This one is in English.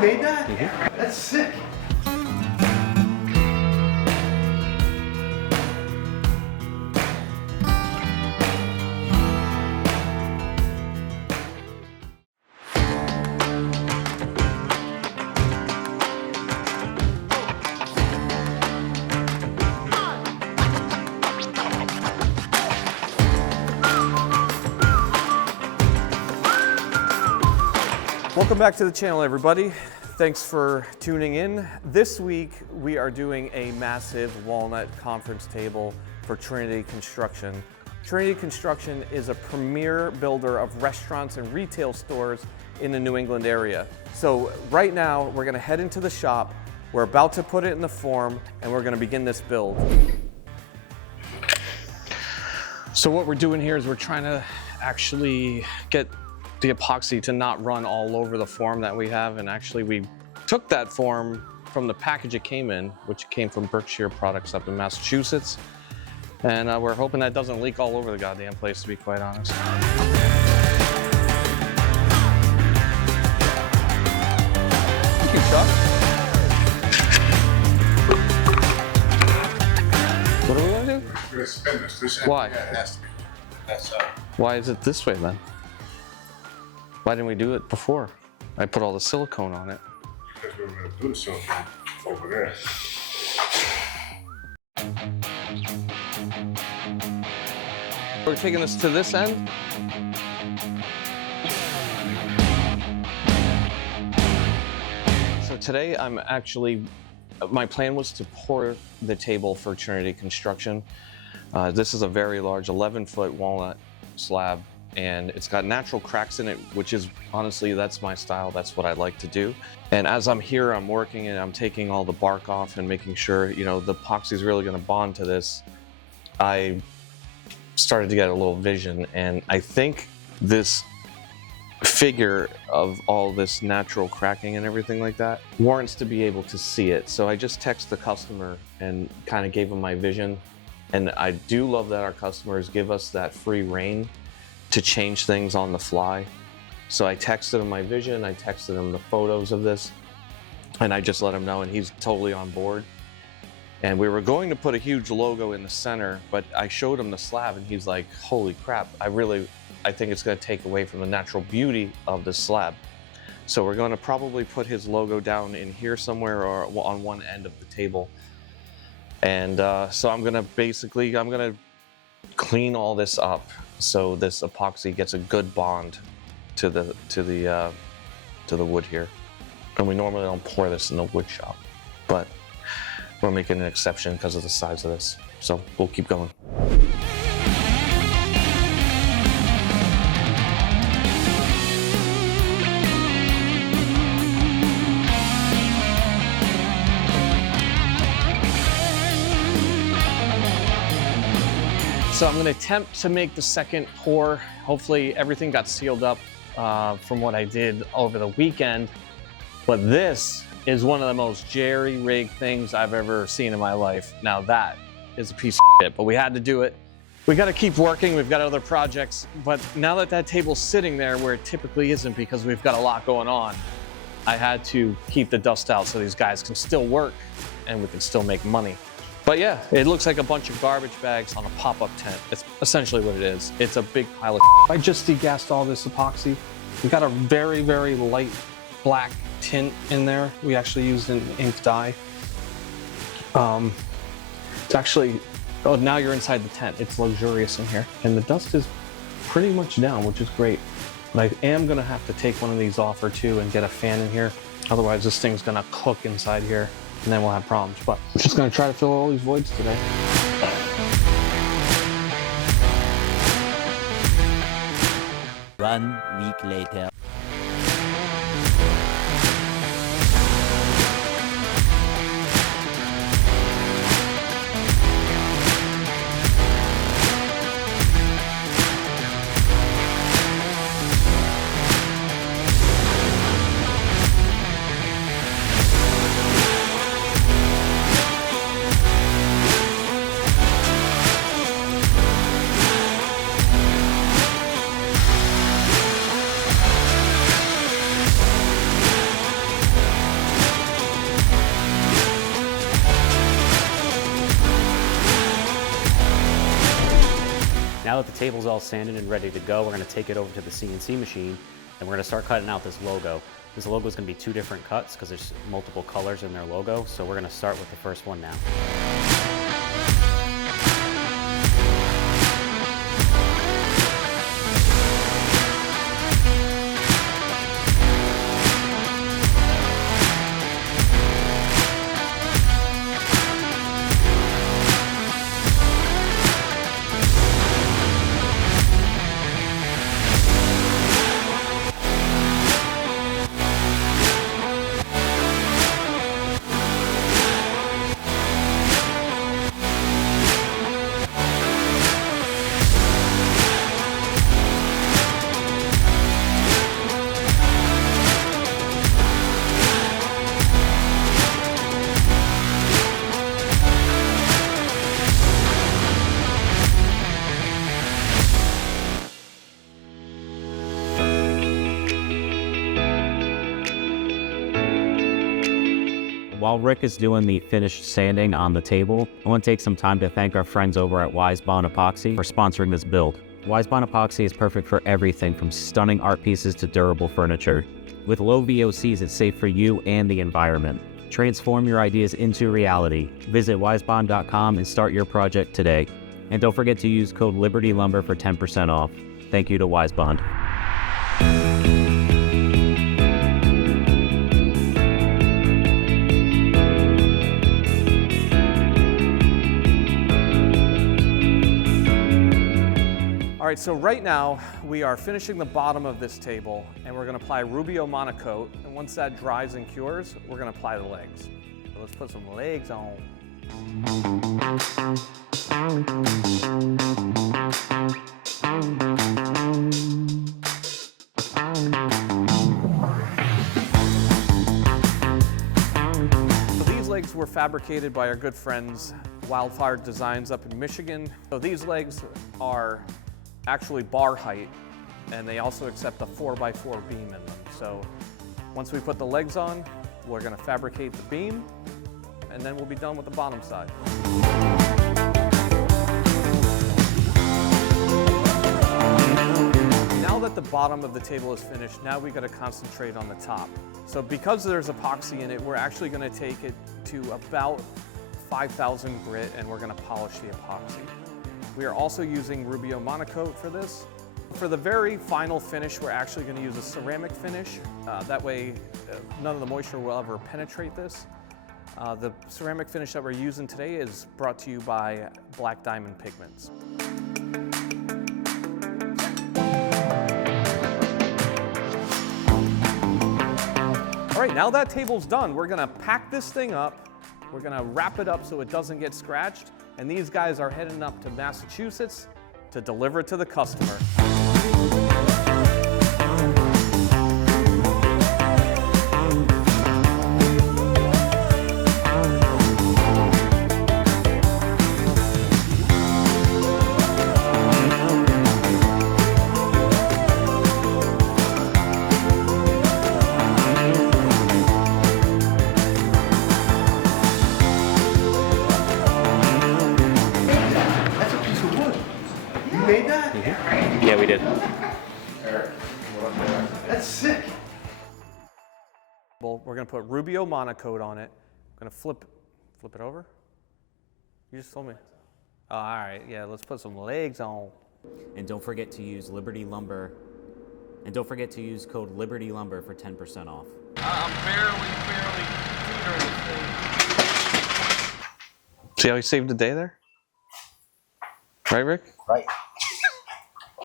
made that? That's sick. Welcome back to the channel, everybody. Thanks for tuning in. This week, we are doing a massive walnut conference table for Trinity Construction. Trinity Construction is a premier builder of restaurants and retail stores in the New England area. So right now, we're gonna head into the shop. We're about to put it in the form, and we're gonna begin this build. So what we're doing here is we're trying to actually get the epoxy to not run all over the form that we have. And actually we took that form from the package it came in, which came from Berkshire Products up in Massachusetts. And we're hoping that doesn't leak all over the goddamn place, to be quite honest. Thank you, Chuck. What are we gonna do? We're gonna spin this. Why? Yeah, it has to be. That's Why is it this way then? Why didn't we do it before? I put all the silicone on it. because we were gonna do something over there. We're taking this to this end. So today I'm actually, my plan was to pour the table for Trinity Construction. This is a very large 11-foot walnut slab, and it's got natural cracks in it, which is honestly, that's my style. That's what I like to do. And as I'm here, I'm working and I'm taking all the bark off and making sure, you know, the epoxy is really going to bond to this. I started to get a little vision, and I think this figure of all this natural cracking and everything like that warrants to be able to see it. So I just texted the customer and kind of gave him my vision. And I do love that our customers give us that free reign to change things on the fly. So I texted him my vision, I texted him the photos of this, and I just let him know, and he's totally on board. And we were going to put a huge logo in the center, but I showed him the slab and he's like, holy crap, I think it's gonna take away from the natural beauty of the slab. So we're gonna probably put his logo down in here somewhere or on one end of the table. And so I'm gonna clean all this up so this epoxy gets a good bond to the wood here. And we normally don't pour this in the wood shop, but we're making an exception because of the size of this. So we'll keep going. So I'm gonna attempt to make the second pour. Hopefully everything got sealed up from what I did over the weekend. But this is one of the most jerry-rigged things I've ever seen in my life. Now that is a piece of shit, but we had to do it. We gotta keep working, we've got other projects, but now that that table's sitting there where it typically isn't because we've got a lot going on, I had to keep the dust out so these guys can still work and we can still make money. But yeah, it looks like a bunch of garbage bags on a pop-up tent. It's essentially what it is. It's a big pile of shit. I just degassed all this epoxy. We got a very, very light black tint in there. We actually used an ink dye. It's actually, oh, now you're inside the tent. It's luxurious in here. And the dust is pretty much down, which is great. But I am gonna have to take one of these off or two and get a fan in here. Otherwise this thing's gonna cook inside here and then we'll have problems. But I'm just gonna try to fill all these voids today. 1 week later. Now that the table's all sanded and ready to go, we're going to take it over to the CNC machine and we're going to start cutting out this logo. This logo is going to be 2 different cuts because there's multiple colors in their logo. So we're going to start with the first one now. While Rick is doing the finished sanding on the table, I want to take some time to thank our friends over at Wisebond Epoxy for sponsoring this build. Wisebond Epoxy is perfect for everything from stunning art pieces to durable furniture. With low VOCs, it's safe for you and the environment. Transform your ideas into reality. Visit wisebond.com and start your project today. And don't forget to use code LibertyLumber for 10% off. Thank you to Wisebond. All right, so right now we are finishing the bottom of this table and we're gonna apply Rubio Monocoat. And once that dries and cures, we're gonna apply the legs. So let's put some legs on. So these legs were fabricated by our good friends, Wildfire Designs up in Michigan. So these legs are actually bar height, and they also accept a 4x4 beam in them. So once we put the legs on, we're going to fabricate the beam, and then we'll be done with the bottom side. Now that the bottom of the table is finished, now we got to concentrate on the top. So because there's epoxy in it, we're actually going to take it to about 5,000 grit, and we're going to polish the epoxy. We are also using Rubio Monocoat for this. For the very final finish, we're actually going to use a ceramic finish. That way, none of the moisture will ever penetrate this. The ceramic finish that we're using today is brought to you by Black Diamond Pigments. All right, now that table's done, we're going to pack this thing up. We're going to wrap it up so it doesn't get scratched. And these guys are heading up to Massachusetts to deliver it to the customer. Made that? Yeah, we did. That's sick. We're going to put Rubio Monocoat on it. I'm going to flip it over. You just told me. Oh, all right, yeah, let's put some legs on. And don't forget to use Liberty Lumber. And don't forget to use code LibertyLumber for 10% off. I'm barely teetering this thing. See how he saved the day there? Right, Rick? Right.